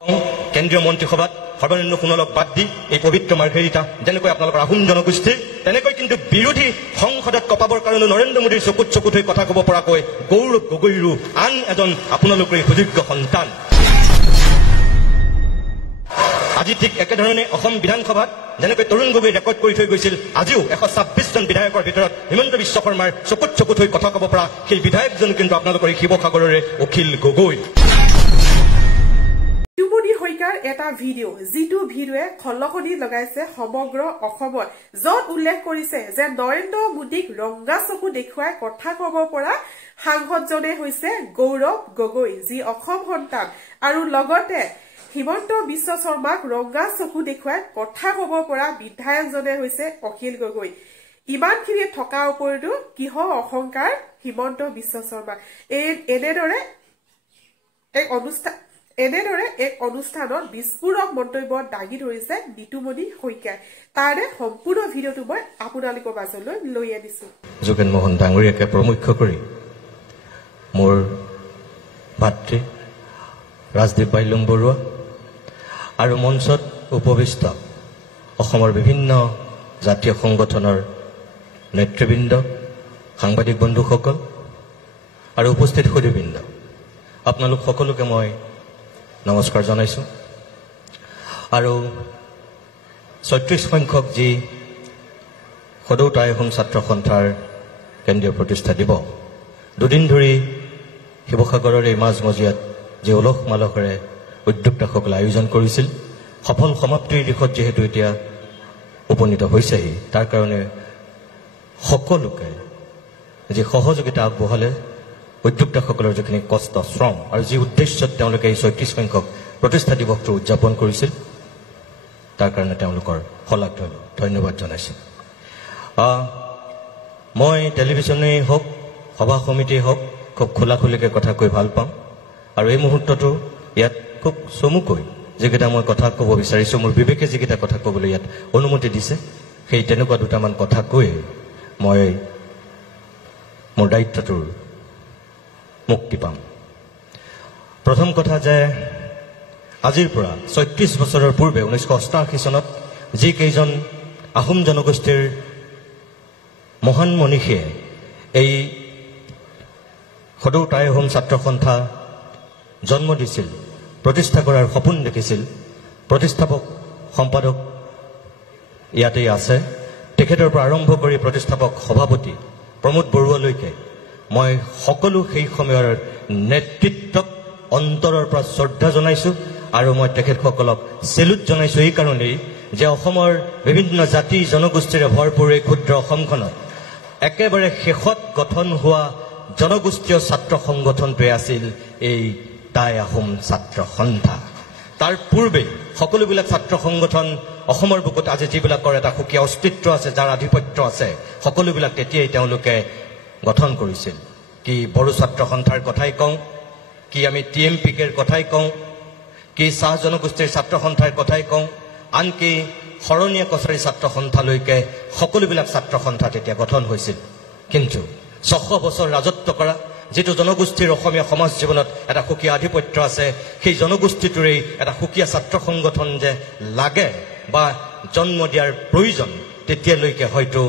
কেন্দ্ৰীয় মন্ত্ৰীসভাত সৰ্বনিম্ন শুনলক বাদ দি এই পবিত্ৰ মাৰ্ঘেৰিটা যেনেকৈ আপোনালোকৰ আহোম জনগোষ্ঠী তেনেকৈ কিন্তু বিৰোধী সংসদত কপাবৰ কাৰণে নৰেন্দ্ৰ মোদীৰ চকুত চকুত হৈ কথা ক'ব পৰাকৈ গৌৰৱ গগৈৰো আন এজন আপোনালোকৰ সুযোগ্য সন্তান। আজি ঠিক একেধৰণে অসম বিধানসভাত যেনেকৈ তৰুণ গগৈ ৰেকৰ্ড কৰি থৈ গৈছিল, আজিও 126জন বিধায়কৰ ভিতৰত হিমন্ত বিশ্ব শৰ্মাৰ চকুত চকুত হৈ কথা ক'ব পৰা সেই বিধায়কজন কিন্তু আপোনালোকৰ শিৱসাগৰৰে অখিল গগৈ। এটা ভিডিঅ' যিটো ভিডিঅ'য়ে খলকনি লগাইছে সমগ্ৰ অসমত, য'ত উল্লেখ কৰিছে যে নৰেন্দ্ৰ মোদীক ৰঙা চকু দেখুৱাই কথা ক'ব পৰা সাংসদজনে হৈছে গৌৰৱ গগৈ, যি অসম সন্তান, আৰু লগতে হিমন্ত বিশ্ব শৰ্মাক ৰঙা চকু দেখুৱাই কথা ক'ব পৰা বিধায়কজনে হৈছে অখিল গগৈ। ইমানখিনি থকাৰ উপৰিও কিহৰ অহংকাৰ হিমন্ত বিশ্ব শৰ্মা। এনেদৰে এক অনুষ্ঠানত বিস্ফোৰক মন্তব্য দাঙি ধৰিছে নিতুমণি শইকীয়াই। তাৰে সম্পূৰ্ণ ভিডিঅ'টো মই আপোনালোকৰ মাজলৈ লৈ আনিছো। যোগেন মোহন ডাঙৰীয়াকে প্ৰমুখ্য কৰি মোৰ ভাতৃ ৰাজদীপ বাইলুং বৰুৱা আৰু মঞ্চত উপবিষ্ট অসমৰ বিভিন্ন জাতীয় সংগঠনৰ নেতৃবৃন্দ, সাংবাদিক বন্ধুসকল আৰু উপস্থিত সুধীবৃন্দ, আপোনালোক সকলোকে মই নমস্কাৰ জনাইছোঁ। আৰু ৩৬ সংখ্যক যি সদৌ টাই আহোম ছাত্ৰ সন্থাৰ কেন্দ্ৰীয় প্ৰতিষ্ঠা দিৱস, দুদিন ধৰি শিৱসাগৰৰ এই মাজমজিয়াত যি উলহ মালহেৰে উদ্যোক্তাসকলে আয়োজন কৰিছিল, সফল সমাপ্তিৰ দিশত যিহেতু এতিয়া উপনীত হৈছেহি, তাৰ কাৰণে সকলোকে যি সহযোগিতা আগবঢ়ালে, উদ্যোক্তাসকলৰ যিখিনি কষ্ট শ্ৰম আৰু যি উদ্দেশ্যত তেওঁলোকে এই ৩৬ সংখ্যক প্ৰতিষ্ঠা দিৱসটো উদযাপন কৰিছিল, তাৰ কাৰণে তেওঁলোকৰ শলাগ ধন্যবাদ জনাইছোঁ। মই টেলিভিশ্যনেই হওক, সভা সমিতিয়েই হওক, খুব খোলাখুলিকৈ কথা কৈ ভাল পাওঁ, আৰু এই মুহূৰ্ততো ইয়াত খুব চমুকৈ যিকেইটা মই কথা ক'ব বিচাৰিছোঁ, মোৰ বিবেকে যিকেইটা কথা ক'বলৈ ইয়াত অনুমতি দিছে, সেই তেনেকুৱা দুটামান কথা কৈ মই মোৰ দায়িত্বটোৰ মুক্তি পাম। প্ৰথম কথা যে আজিৰ পৰা ৩৬ বছৰৰ পূৰ্বে 1988 চনত যিকেইজন আহোম জনগোষ্ঠীৰ মহান মনীষীয়ে এই সদৌ টাই আহোম ছাত্ৰ সন্থা জন্ম দিছিল, প্ৰতিষ্ঠা কৰাৰ সপোন দেখিছিল, প্ৰতিষ্ঠাপক সম্পাদক ইয়াতেই আছে, তেখেতৰ পৰা আৰম্ভ কৰি প্ৰতিষ্ঠাপক সভাপতি প্ৰমোদ বৰুৱালৈকে মই সকলো সেই সময়ৰ নেতৃত্বক অন্তৰৰ পৰা শ্ৰদ্ধা জনাইছোঁ, আৰু মই তেখেতসকলক চেলুট জনাইছোঁ এই কাৰণেই যে অসমৰ বিভিন্ন জাতি জনগোষ্ঠীৰে ভৰপূৰ এই ক্ষুদ্ৰ অসমখনত একেবাৰে শেষত গঠন হোৱা জনগোষ্ঠীয় ছাত্ৰ সংগঠনটোৱে আছিল এই টাই আহোম ছাত্ৰ সন্থা। তাৰ পূৰ্বে সকলোবিলাক ছাত্ৰ সংগঠন অসমৰ বুকুত আজি যিবিলাকৰ এটা সুকীয়া অস্তিত্ব আছে, যাৰ আধিপত্য আছে, সকলোবিলাক তেতিয়াই তেওঁলোকে গঠন কৰিছিল। কি বড়ো ছাত্ৰ সন্থাৰ কথাই কওঁ, কি আমি TMPKৰ কথাই কওঁ, কি চাহ জনগোষ্ঠীৰ ছাত্ৰ সন্থাৰ কথাই কওঁ, আনকি শৰণীয়া কছাৰী ছাত্ৰ সন্থালৈকে সকলোবিলাক ছাত্ৰ সন্থা তেতিয়া গঠন হৈছিল। কিন্তু ৬০০ বছৰ ৰাজত্ব কৰা যিটো জনগোষ্ঠীৰ অসমীয়া সমাজ জীৱনত এটা সুকীয়া আধিপত্য আছে, সেই জনগোষ্ঠীটোৰেই এটা সুকীয়া ছাত্ৰ সংগঠন যে লাগে বা জন্ম দিয়াৰ প্ৰয়োজন, তেতিয়ালৈকে হয়তো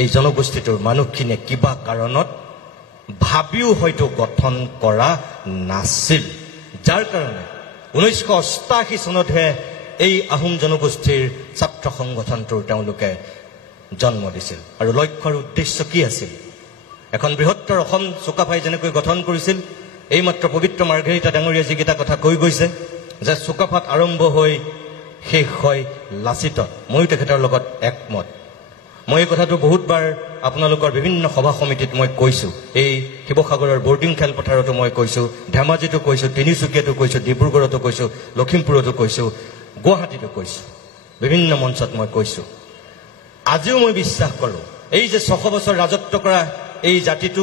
এই জনগোষ্ঠীটোৰ মানুহখিনিয়ে কিবা কাৰণত ভাবিও হয়তো গঠন কৰা নাছিল, যাৰ কাৰণে 1988 চনতহে এই আহোম জনগোষ্ঠীৰ ছাত্ৰ সংগঠনটোৰ তেওঁলোকে জন্ম দিছিল। আৰু লক্ষ্যৰ উদ্দেশ্য কি আছিল? এখন বৃহত্তৰ অসম চুকাফাই যেনেকৈ গঠন কৰিছিল, এইমাত্ৰ পবিত্ৰ মাৰ্ঘেৰিটা ডাঙৰীয়া যিকেইটা কথা কৈ গৈছে যে চুকাফাত আৰম্ভ হৈ শেষ হয় লাচিতত, ময়ো তেখেতৰ লগত একমত। মই এই কথাটো বহুতবাৰ আপোনালোকৰ বিভিন্ন সভা সমিতিত মই কৈছোঁ, এই শিৱসাগৰৰ বৰ্ডিং খেলপথাৰতো মই কৈছোঁ, ধেমাজিতো কৈছোঁ, তিনিচুকীয়াতো কৈছোঁ, ডিব্ৰুগড়তো কৈছোঁ, লখিমপুৰতো কৈছোঁ, গুৱাহাটীতো কৈছোঁ, বিভিন্ন মঞ্চত মই কৈছোঁ। আজিও মই বিশ্বাস কৰোঁ এই যে ৬০০ বছৰ ৰাজত্ব কৰা এই জাতিটো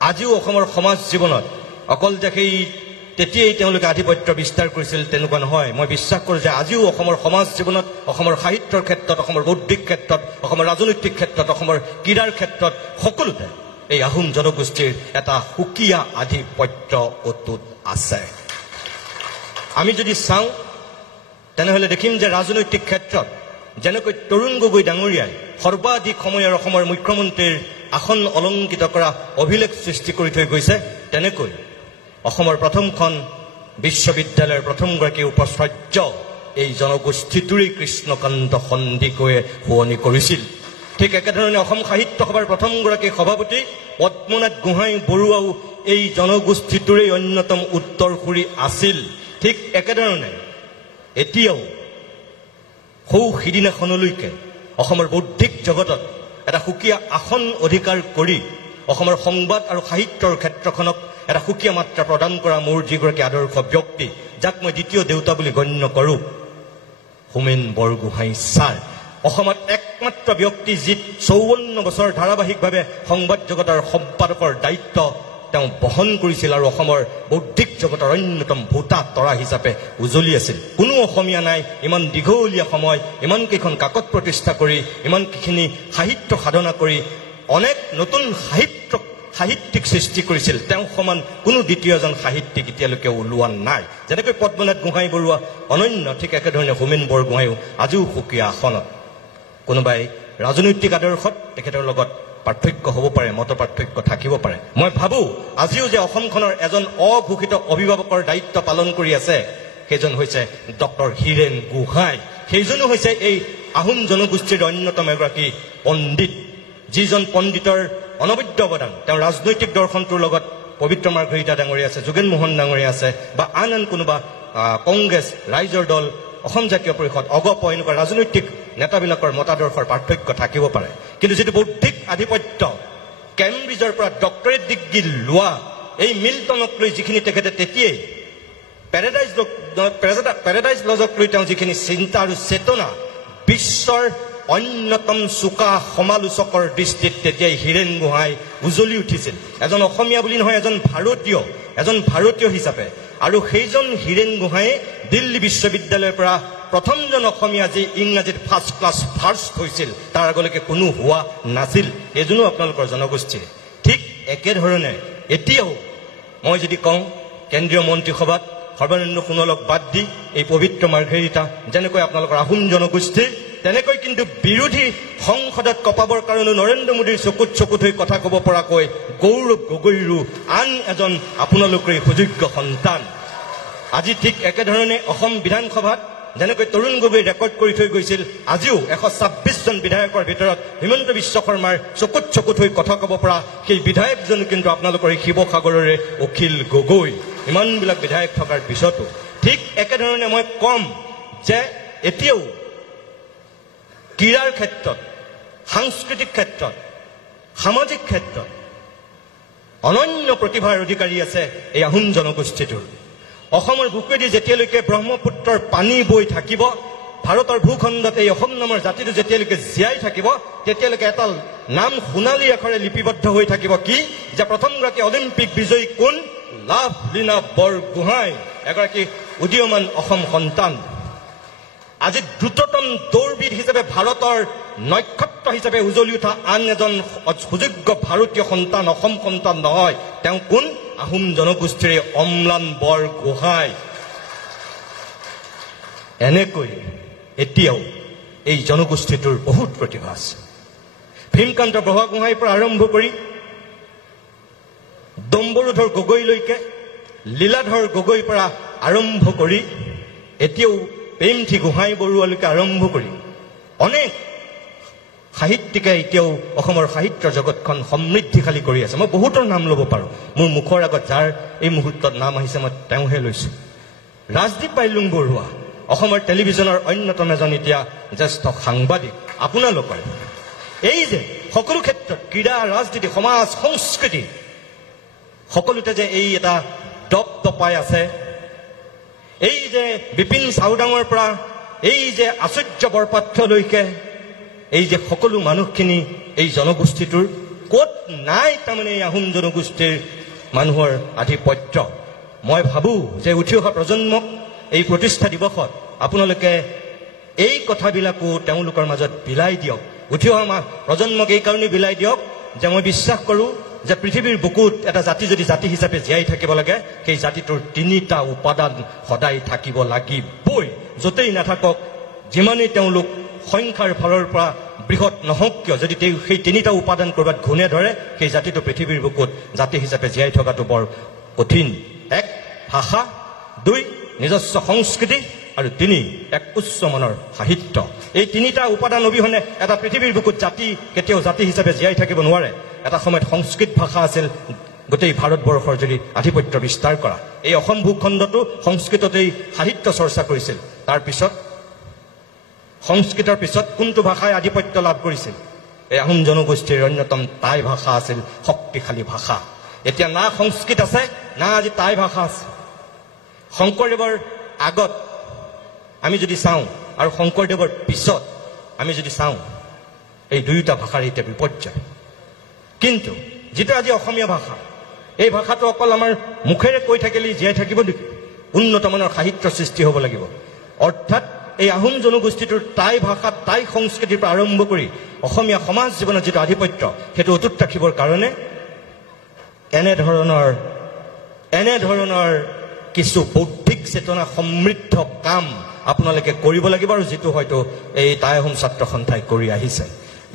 আজিও অসমৰ সমাজ জীৱনত অকল যে সেই তেতিয়াই তেওঁলোকে আধিপত্য বিস্তাৰ কৰিছিল তেনেকুৱা নহয়। মই বিশ্বাস কৰোঁ যে আজিও অসমৰ সমাজ জীৱনত, অসমৰ সাহিত্যৰ ক্ষেত্ৰত, অসমৰ বৌদ্ধিক ক্ষেত্ৰত, অসমৰ ৰাজনৈতিক ক্ষেত্ৰত, অসমৰ ক্ৰীড়াৰ ক্ষেত্ৰত সকলোতে এই আহোম জনগোষ্ঠীৰ এটা সুকীয়া আধিপত্য অটুট আছে। আমি যদি চাওঁ তেনেহ'লে দেখিম যে ৰাজনৈতিক ক্ষেত্ৰত যেনেকৈ তৰুণ গগৈ ডাঙৰীয়াই সৰ্বাধিক সময়ৰ অসমৰ মুখ্যমন্ত্ৰীৰ আসন অলংকৃত কৰা অভিলেখ সৃষ্টি কৰি থৈ গৈছে, তেনেকৈ অসমৰ প্ৰথমখন বিশ্ববিদ্যালয়ৰ প্ৰথমগৰাকী উপাচাৰ্য এই জনগোষ্ঠীটোৰেই কৃষ্ণকান্ত সন্দিকৈয়ে শুৱনি কৰিছিল। ঠিক একেধৰণে অসম সাহিত্য সভাৰ প্ৰথমগৰাকী সভাপতি পদ্মনাথ গোহাঁই বৰুৱাও এই জনগোষ্ঠীটোৰেই অন্যতম উত্তৰসূৰী আছিল। ঠিক একেধৰণে এতিয়াও সৌ সিদিনাখনলৈকে অসমৰ বৌদ্ধিক জগতত এটা সুকীয়া আসন অধিকাৰ কৰি অসমৰ সংবাদ আৰু সাহিত্যৰ ক্ষেত্ৰখনক এটা সুকীয়া মাত্ৰা প্ৰদান কৰা মোৰ যিগৰাকী আদৰ্শ ব্যক্তি, যাক মই দ্বিতীয় দেউতা বুলি গণ্য কৰোঁ, হোমেন বৰগোহাঁই ছাৰ। অসমত একমাত্ৰ ব্যক্তি যি 54 বছৰ ধাৰাবাহিকভাৱে সংবাদ জগতৰ সম্পাদকৰ দায়িত্ব তেওঁ বহন কৰিছিল আৰু অসমৰ বৌদ্ধিক জগতৰ অন্যতম ভোটা তৰা হিচাপে উজলি আছিল। কোনো অসমীয়া নাই ইমান দীঘলীয়া সময় ইমানকেইখন কাকত প্ৰতিষ্ঠা কৰি ইমানকেইখিনি সাহিত্য সাধনা কৰি অনেক নতুন সাহিত্যিক সৃষ্টি কৰিছিল। তেওঁ সমান কোনো দ্বিতীয়জন সাহিত্যিক এতিয়ালৈকে ওলোৱা নাই। যেনেকৈ পদ্মনাথ গোহাঁই বৰুৱা অনন্য, ঠিক একেধৰণে হোমেন বৰগোহাঁইও আজিও সুকীয়া আসনত। কোনোবাই ৰাজনৈতিক আদৰ্শত তেখেতৰ লগত পাৰ্থক্য হ'ব পাৰে, মত পাৰ্থক্য থাকিব পাৰে। মই ভাবোঁ আজিও যে অসমখনৰ এজন অঘোষিত অভিভাৱকৰ দায়িত্ব পালন কৰি আছে সেইজন হৈছে ডক্টৰ হীৰেণ গোহাঁই। সেইজনো হৈছে এই আহোম জনগোষ্ঠীৰ অন্যতম এগৰাকী পণ্ডিত, যিজন পণ্ডিতৰ অনবদ্য অৱদান তেওঁ ৰাজনৈতিক দৰ্শনটোৰ লগত পবিত্ৰ মাৰ্ঘৰিটা ডাঙৰীয়া আছে, যোগেন মোহন ডাঙৰীয়া আছে, বা আন কোনোবা কংগ্ৰেছ, ৰাইজৰ দল, অসম জাতীয় পৰিষদ, অগপ এনেকুৱা ৰাজনৈতিক নেতাবিলাকৰ মতাদৰ্শৰ পাৰ্থক্য থাকিব পাৰে, কিন্তু যিটো বৌদ্ধিক আধিপত্য কেম্ব্ৰিজৰ পৰা ডক্টৰেট ডিগ্ৰী লোৱা এই মিল্টনক লৈ যিখিনি তেখেতে তেতিয়াই পেৰাডাইজ লজক লৈ তেওঁ যিখিনি চিন্তা আৰু চেতনা বিশ্বৰ অন্যতম চোকা সমালোচকৰ দৃষ্টিত তেতিয়াই হীৰেণ গোহাঁই উজলি উঠিছিল। এজন অসমীয়া বুলি নহয়, এজন ভাৰতীয় হিচাপে। আৰু সেইজন হীৰেণ গোহাঁই দিল্লী বিশ্ববিদ্যালয়ৰ পৰা প্ৰথমজন অসমীয়া যি ইংৰাজীত ফাৰ্ষ্ট ক্লাছ ফাৰ্ষ্ট হৈছিল, তাৰ আগলৈকে কোনো হোৱা নাছিল। এইজনো আপোনালোকৰ জনগোষ্ঠীৰ। ঠিক একেধৰণে এতিয়াও মই যদি কওঁ কেন্দ্ৰীয় মন্ত্ৰীসভাত সৰ্বানন্দ সোণোৱালক বাদ দি এই পবিত্ৰ মাৰ্ঘেৰিটা যেনেকৈ আপোনালোকৰ আহোম জনগোষ্ঠীৰ, তেনেকৈ কিন্তু বিৰোধী সংসদত কপাবৰ কাৰণে নৰেন্দ্ৰ মোদীৰ চকুত হৈ কথা ক'ব পৰাকৈ গৌৰৱ গগৈৰো আন এজন আপোনালোকৰে সুযোগ্য সন্তান। আজি ঠিক একেধৰণে অসম বিধানসভাত যেনেকৈ তৰুণ গগৈ ৰেকৰ্ড কৰি থৈ গৈছিল, আজিও 126জন বিধায়কৰ ভিতৰত হিমন্ত বিশ্ব শৰ্মাৰ চকুত হৈ কথা ক'ব পৰা সেই বিধায়কজন কিন্তু আপোনালোকৰ এই শিৱসাগৰৰে অখিল গগৈ। ইমানবিলাক বিধায়ক থকাৰ পিছতো ঠিক একেধৰণে মই কম যে এতিয়াও ক্ৰীড়াৰ ক্ষেত্ৰত, সাংস্কৃতিক ক্ষেত্ৰত, সামাজিক ক্ষেত্ৰত অনন্য প্ৰতিভাৰ অধিকাৰী আছে এই আহোম জনগোষ্ঠীটোৰ। অসমৰ বুকুৱেদি যেতিয়ালৈকে ব্ৰহ্মপুত্ৰৰ পানী বৈ থাকিব, ভাৰতৰ ভূখণ্ডত এই অসম নামৰ জাতিটো যেতিয়ালৈকে জীয়াই থাকিব, তেতিয়ালৈকে এটা নাম সোণালী আখৰে লিপিবদ্ধ হৈ থাকিব, কি যে প্ৰথমগৰাকী অলিম্পিক বিজয়ী কোন? লাভলীনা বৰগোহাঁই, এগৰাকী উদীয়মান অসম সন্তান। আজি দ্ৰুততম দৌৰবিদ হিচাপে ভাৰতৰ নক্ষত্ৰ হিচাপে উজলি উঠা আন এজন সুযোগ্য ভাৰতীয় সন্তান, অসম সন্তান নহয়, তেওঁ কোন? আহোম জনগোষ্ঠীৰে অম্লান বৰগোহাঁই। এনেকৈ এতিয়াও এই জনগোষ্ঠীটোৰ বহুত প্ৰতিভা আছে। ভীমকান্ত বৰুৱাগোহাঁইৰ পৰা আৰম্ভ কৰি ডম্বৰুধৰ গগৈলৈকে, লীলাধৰ গগৈৰ পৰা আৰম্ভ কৰি এতিয়াও প্ৰেমথী গোহাঁই বৰুৱালৈকে আৰম্ভ কৰি অনেক সাহিত্যিকে এতিয়াও অসমৰ সাহিত্য জগতখন সমৃদ্ধিশালী কৰি আছে। মই বহুতৰ নাম ল'ব পাৰোঁ, মোৰ মুখৰ আগত যাৰ এই মুহূৰ্তত নাম আহিছে মই তেওঁহে লৈছোঁ। ৰাজদীপ বাইলুং বৰুৱা অসমৰ টেলিভিছনৰ অন্যতম এজন এতিয়া জ্যেষ্ঠ সাংবাদিক। আপোনালোকৰ এই যে সকলো ক্ষেত্ৰত ক্ৰীড়া, ৰাজনীতি, সমাজ, সংস্কৃতি সকলোতে যে এই এটা দপদপাই আছে, এই যে বিপিন চাউদাঙৰ পৰা এই যে আচুৰ্য বৰপাত্ৰলৈকে এই যে সকলো মানুহখিনি এই জনগোষ্ঠীটোৰ ক'ত নাই তাৰমানে এই আহোম জনগোষ্ঠীৰ মানুহৰ আধিপত্য। মই ভাবোঁ যে উঠি অহা প্ৰজন্মক এই প্ৰতিষ্ঠা দিৱসত আপোনালোকে এই কথাবিলাকো তেওঁলোকৰ মাজত বিলাই দিয়ক। উঠি অহা প্ৰজন্মক এই কাৰণেই বিলাই দিয়ক যে মই বিশ্বাস কৰোঁ যে পৃথিৱীৰ বুকুত এটা জাতি যদি জাতি হিচাপে জীয়াই থাকিব লাগে সেই জাতিটোৰ তিনিটা উপাদান সদায় থাকিব লাগিবই যতেই নাথাকক যিমানেই তেওঁলোক সংখ্যাৰ ফালৰ পৰা বৃহৎ নহওক কিয় যদি সেই তিনিটা উপাদান কৰবাত ঘূনে ধৰে সেই জাতিটো পৃথিৱীৰ বুকুত জাতি হিচাপে জীয়াই থকাটো বৰ কঠিন এক ভাষা দুই নিজস্ব সংস্কৃতি আৰু তিনি এক উচ্চ মানৰ সাহিত্য এই তিনিটা উপাদান অবিহনে এটা পৃথিৱীৰ বুকুত জাতি কেতিয়াও জাতি হিচাপে জীয়াই থাকিব নোৱাৰে এটা সময়ত সংস্কৃত ভাষা আছিল গোটেই ভাৰতবৰ্ষৰ যদি আধিপত্য বিস্তাৰ কৰা এই অসম ভূখণ্ডটো সংস্কৃততেই সাহিত্য চৰ্চা কৰিছিল তাৰ পিছত সংস্কৃতৰ পিছত কোনটো ভাষাই আধিপত্য লাভ কৰিছিল এই আহোম জনগোষ্ঠীৰ অন্যতম টাই ভাষা আছিল শক্তিশালী ভাষা এতিয়া না সংস্কৃত আছে না আজি টাই ভাষা আছে শংকৰদেৱৰ আগত আমি যদি চাওঁ আৰু শংকৰদেৱৰ পিছত আমি যদি চাওঁ এই দুয়োটা ভাষাৰ এতিয়া বিপৰ্যয় কিন্তু যেটা আজি অসমীয়া ভাষা এই ভাষাটো অকল আমাৰ মুখেৰে কৈ থাকিলে জীয়াই থাকিব নেকি উন্নত মানৰ সাহিত্য সৃষ্টি হ'ব লাগিব অৰ্থাৎ এই আহোম জনগোষ্ঠীটোৰ টাই ভাষা টাই সংস্কৃতিৰ পৰা আৰম্ভ কৰি অসমীয়া সমাজ জীৱনৰ যেটা আধিপত্য হেতু অটুট ৰাখিবৰ কাৰণে এনে ধৰণৰ কিছু বৌদ্ধিক চেতনা সমৃদ্ধ কাম আপোনালোকে কৰিব লাগিব আৰু যেটো হয়তো এই টাই আহোম ছাত্ৰ সন্থাই কৰি আহিছে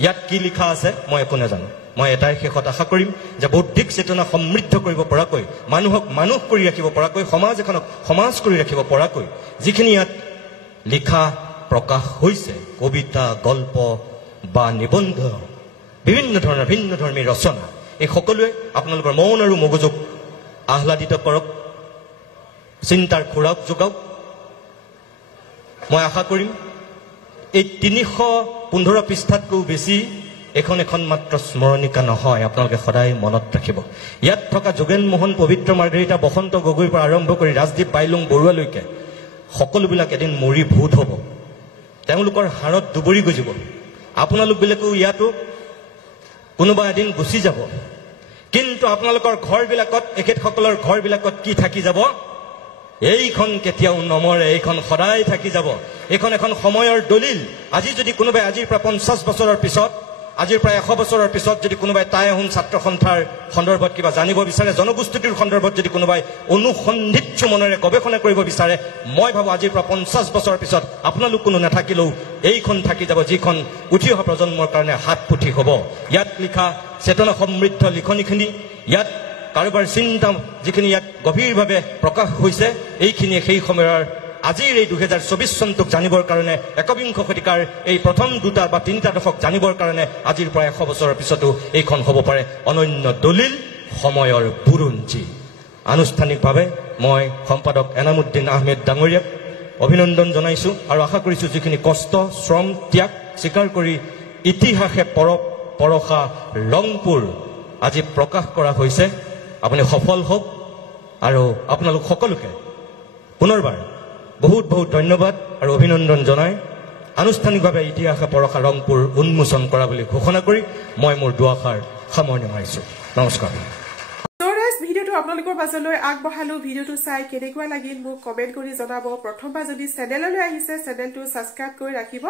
ইয়াত কি লিখা আছে মই একো নাজানো মই এটাই শেষত আশা কৰিম যে বৌদ্ধিক চেতনা সমৃদ্ধ কৰিব পৰাকৈ মানুহক মানুহ কৰি ৰাখিব পৰাকৈ সমাজ এখনক সমাজ কৰি ৰাখিব পৰাকৈ যিখিনি ইয়াত লিখা প্ৰকাশ হৈছে কবিতা গল্প বা নিবন্ধ বিভিন্ন ধৰণৰ ভিন্ন ধৰ্মী ৰচনা এই সকলোৱে আপোনালোকৰ মন আৰু মগজুক আহ্লাদিত কৰক চিন্তাৰ খোৰাক যোগাওক মই আশা কৰিম এই 315 পৃষ্ঠাতকৈ বেছি এখন মাত্ৰ স্মৰণিকা নহয় আপোনালোকে সদায় মনত ৰাখিব ইয়াত থকা যোগেন মোহন পবিত্ৰ মাৰ্গৰিটা বসন্ত গগৈৰ পৰা আৰম্ভ কৰি ৰাজদীপ বাইলুং বৰুৱালৈকে সকলোবিলাক এদিন মৰি ভূত হ'ব তেওঁলোকৰ হাড়ত দুবৰি গজিব আপোনালোকবিলাকো ইয়াতো কোনোবা এদিন গুচি যাব কিন্তু আপোনালোকৰ ঘৰবিলাকত এখেতসকলৰ ঘৰবিলাকত কি থাকি যাব এইখন কেতিয়াও নমৰে এইখন সদায় থাকি যাব এইখন এখন সময়ৰ দলিল আজি যদি কোনোবাই আজিৰ পৰা 50 বছৰৰ পিছত আজিৰ প্ৰায় 100 বছৰৰ পিছত যদি কোনোবাই টাই আহোম ছাত্ৰ সন্থাৰ সন্দৰ্ভত কিবা জানিব বিচাৰে জনগোষ্ঠীটোৰ সন্দৰ্ভত যদি কোনোবাই অনুসন্ধিৎসু মনেৰে গৱেষণা কৰিব বিচাৰে মই ভাবো আজিৰ পৰা 50 বছৰৰ পিছত আপোনালোক কোনো নাথাকিলেও এইখন থাকি যাব যিখন উঠি অহা প্ৰজন্মৰ কাৰণে হাত পুঠি হ'ব ইয়াত লিখা চেতনা সমৃদ্ধ লিখনিখিনি ইয়াত কাৰোবাৰ চিন্তা যিখিনি ইয়াত গভীৰভাৱে প্ৰকাশ হৈছে এইখিনিয়ে সেই সময়ৰ আজিৰ এই 2024 চনটোক জানিবৰ কাৰণে একবিংশ শতিকাৰ এই প্ৰথম দুটা বা তিনিটা দশক জানিবৰ কাৰণে আজিৰ পৰা 100 বছৰৰ পিছতো এইখন হ'ব পাৰে অনন্য দলিল সময়ৰ বুৰঞ্জী আনুষ্ঠানিকভাৱে মই সম্পাদক এনামুদ্দিন আহমেদ ডাঙৰীয়াক অভিনন্দন জনাইছো আৰু আশা কৰিছো যিখিনি কষ্ট শ্ৰম ত্যাগ স্বীকাৰ কৰি ইতিহাসে পৰখা ৰংপুৰ আজি প্ৰকাশ কৰা হৈছে আপুনি সফল হওক আৰু আপোনালোক সকলোকে পুনৰবাৰ বহুত বহুত ধন্যবাদ আৰু অভিনন্দন জনাই আনুষ্ঠানিকভাৱে ইতিহাসে পৰখা ৰংপুৰ উন্মোচন কৰা বুলি ঘোষণা কৰি মই মোৰ দুআষাৰ সামৰণি মাৰিছো নমস্কাৰ ভিডিওটো আপোনালোকৰ মাজলৈ আগবঢ়ালো ভিডিওটো চাই কেনেকুৱা লাগিল মোক কমেন্ট কৰি জনাব প্ৰথমবাৰ যদি চেনেললৈ আহিছে চেনেলটো সাবস্ক্ৰাইব কৰি ৰাখিব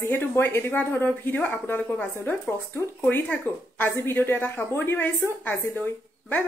যেহেতু মই এনেকুৱা ধৰণৰ ভিডিও আপোনালোকৰ মাজলৈ প্ৰস্তুত কৰি থাকো আজি ভিডিওটো এটা সামৰণি মাৰিছো আজিলৈ বাই বাই